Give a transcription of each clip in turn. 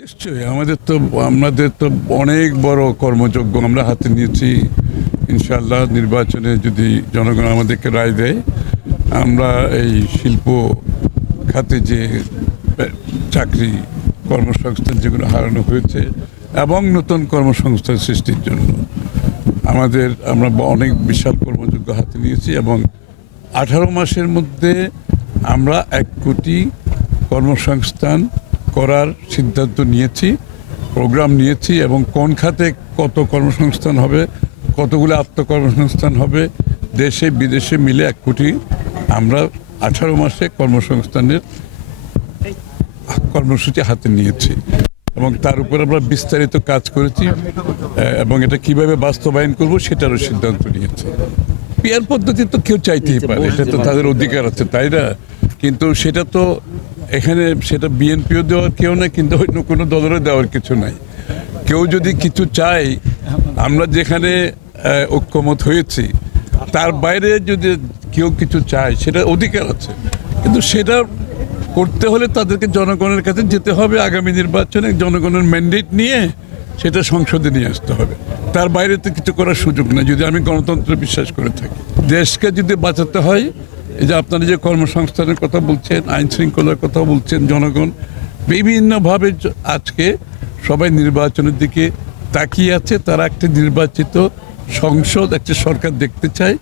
নিশ্চয়ই, আমাদের তো আমাদের তো অনেক বড় কর্মযজ্ঞ আমরা হাতে নিয়েছি। ইনশাল্লাহ নির্বাচনে যদি জনগণ আমাদেরকে রায় দেয়, আমরা এই শিল্প খাতে যে চাকরি কর্মসংস্থান যেগুলো হারানো হয়েছে এবং নতুন কর্মসংস্থান সৃষ্টির জন্য, আমাদের, আমরা অনেক বিশাল কর্মযোগ্য হাতে নিয়েছি এবং আঠারো মাসের মধ্যে আমরা এক কোটি কর্মসংস্থান করার সিদ্ধান্ত নিয়েছি, প্রোগ্রাম নিয়েছি এবং কোন খাতে কত কর্মসংস্থান হবে, কতগুলো আত্মকর্মসংস্থান হবে, দেশে বিদেশে মিলে এক কোটি আমরা আঠারো মাসে কর্মসংস্থানের কর্মসূচি হাতে নিয়েছি এবং তার উপর আমরা বিস্তারিত কাজ করেছি এবং এটা কীভাবে বাস্তবায়ন করব সেটারও সিদ্ধান্ত নিয়েছি। পিয়ার পদ্ধতি তো কেউ চাইতেই পারে, এটা তো তাদের অধিকার আছে, তাই না? কিন্তু সেটা তো এখানে সেটা বিএনপিও দেওয়ার কেউ না কিন্তু অন্য কোনো দলেরও দেওয়ার কিছু নাই। কেউ যদি কিছু চায়, আমরা যেখানে ঐক্যমত হয়েছি, তার বাইরে যদি কেউ কিছু চায়, সেটা অধিকার আছে। কিন্তু সেটা করতে হলে তাদেরকে জনগণের কাছে যেতে হবে। আগামী নির্বাচনে জনগণের ম্যান্ডেট নিয়ে সেটা সংসদে নিয়ে আসতে হবে। তার বাইরে তো কিছু করার সুযোগ নেই, যদি আমি গণতন্ত্রে বিশ্বাস করে থাকি। দেশকে যদি বাঁচাতে হয় এই যে আপনারা যে কর্মসংস্থানের কথা বলছেন, আইন শৃঙ্খলার কথা বলছেন জনগণ, বিভিন্নভাবে আজকে সবাই নির্বাচনের দিকে তাকিয়ে আছে। তারা একটি নির্বাচিত সংসদ, একটি সরকার দেখতে চায়,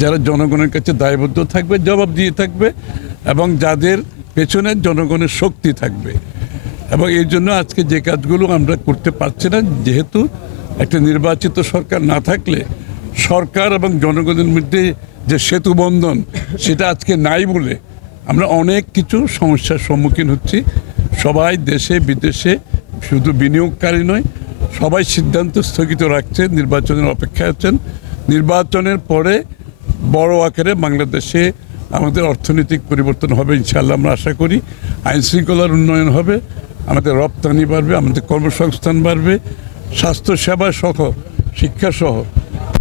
যারা জনগণের কাছে দায়বদ্ধ থাকবে জবাব দিয়ে থাকবে, এবং যাদের পেছনে জনগণের শক্তি থাকবে। এবং এই জন্য আজকে যে কাজগুলো আমরা করতে পারছি না, যেহেতু একটা নির্বাচিত সরকার না থাকলে সরকার এবং জনগণের মধ্যে যে সেতু বন্ধন, সেটা আজকে নাই বলে আমরা অনেক কিছু সমস্যার সম্মুখীন হচ্ছি। সবাই দেশে, বিদেশে শুধু বিনিয়োগকারী নয়, সবাই সিদ্ধান্ত স্থগিত রাখছে, নির্বাচনের অপেক্ষায় আছেন। নির্বাচনের পরে বড় আকারে বাংলাদেশে আমাদের অর্থনৈতিক পরিবর্তন হবে ইনশাআল্লাহ আমরা আশা করি। আইনশৃঙ্খলার উন্নয়ন হবে, আমাদের রপ্তানি বাড়বে, আমাদের কর্মসংস্থান বাড়বে, স্বাস্থ্যসেবা সহ শিক্ষা সহ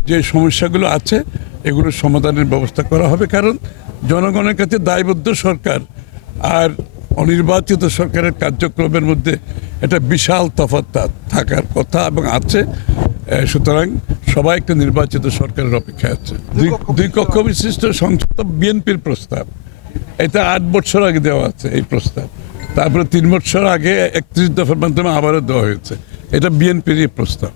যে সমস্যাগুলো আছে এগুলোর সমাধানের ব্যবস্থা করা হবে কারণ জনগণের কাছে দায়বদ্ধ সরকার আর অনির্বাচিত সরকারের কার্যক্রমের মধ্যে একটা বিশাল তফাৎ থাকার কথা এবং আছে। সুতরাং সবাই একটা নির্বাচিত সরকারের অপেক্ষায় আছে। দুই- দুই কক্ষ বিশিষ্ট সংসদ বিএনপির প্রস্তাব। এটা আট বছর আগে দেওয়া আছে এই প্রস্তাব। তারপরে তিন বছর আগে একত্রিশ দফার মাধ্যমে আবারও দেওয়া হয়েছে। এটা বিএনপির প্রস্তাব।